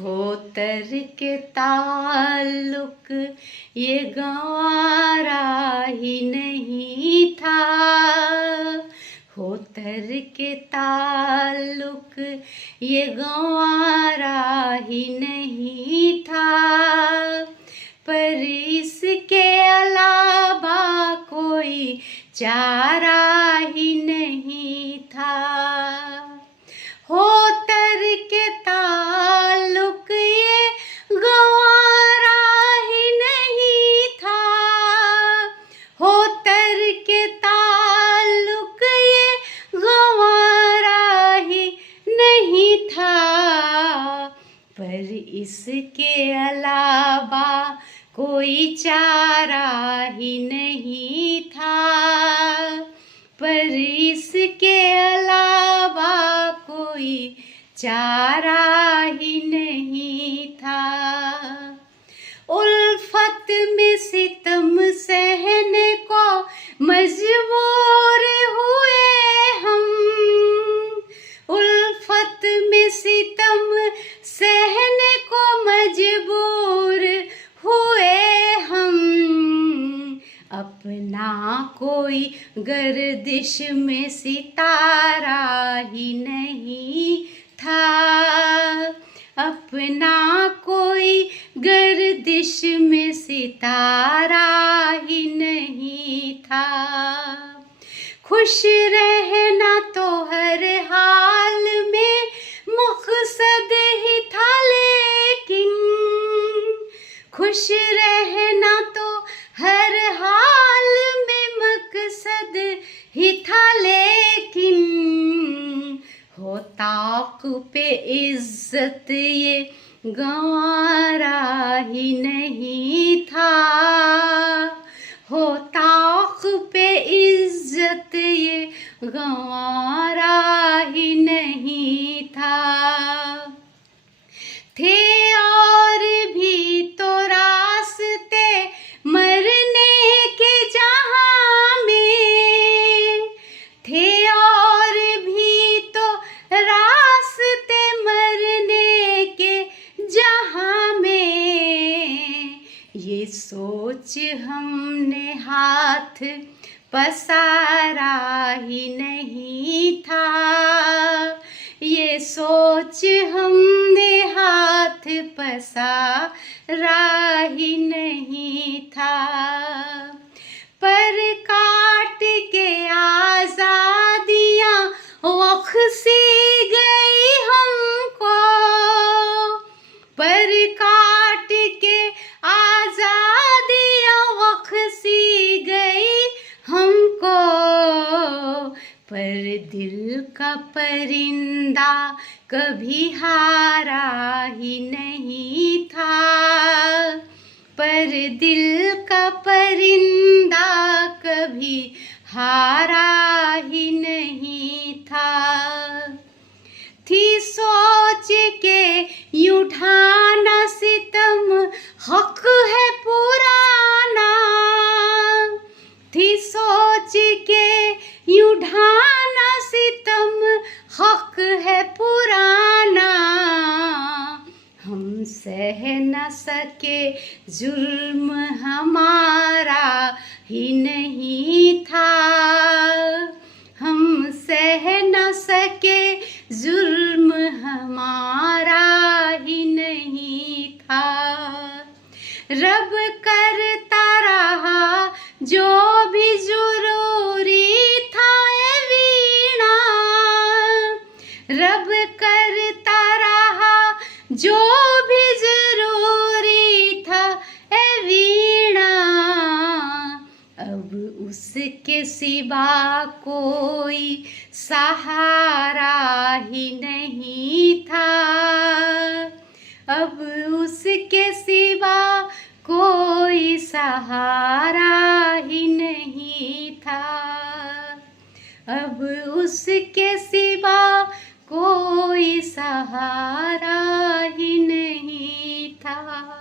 होतर के ताल्लुक ये गंवारा ही नहीं था। होतर के ताल्लुक ये गंवारा ही नहीं था। पर इसके अलावा कोई चारा ही नहीं था। होतर के ताल्लुक ये गंवारा ही नहीं था। होतर के ताल्लुक ये गंवारा ही नहीं था। पर इसके अलावा कोई चारा ही नहीं था। पर इसके अलावा कोई चारा ही नहीं था। उल्फत में सितम सहने को मजबूर हुए हम। उल्फत में सितम सहने को मजबूर हुए हम। अपना कोई गर्दिश में सितारा ही नहीं था। अपना कोई गर्दिश में सितारा ही नहीं था। खुश रहना तो हर हाल में मकसद ही था, लेकिन खुश रहना तो हर हाल में मकसद ही था, लेकिन हो ताक पे इज्जत ये गंवारा ही नहीं था। हो ताक पे इज्जत ये गंवारा ही नहीं था। थे और भी तो रास्ते मरने के जहां में। थे और भी तो रास्ते मरने के जहां में। ये सोच हमने हाथ पसारा ही नहीं था। ये सोच हमने हाथ पसारा ही नहीं था। पर काट के आजादियां वख्सी गई हमको। पर काट के आजादियां वख्सी गई हमको। पर दिल का परिंदा कभी हारा ही नहीं था। पर दिल का परिंदा कभी हारा ही नहीं था। थी सोच के यूं ठाना सितम हक है पुराना। थी सोच के यूं ढाना सितम हक है पुराना। हम सह न सके जुर्म हमारा ही नहीं था। हम सह न सके जुर्म हमारा ही नहीं था। रब करता रहा जो भी जरूरी था, ए वीणा। रब करता रहा जो भी जरूरी था, ए वीणा। अब उसके सिवा कोई सहारा ही नहीं था। अब उसके सिवा कोई सहारा ही नहीं था। अब उसके सिवा कोई सहारा ही नहीं था।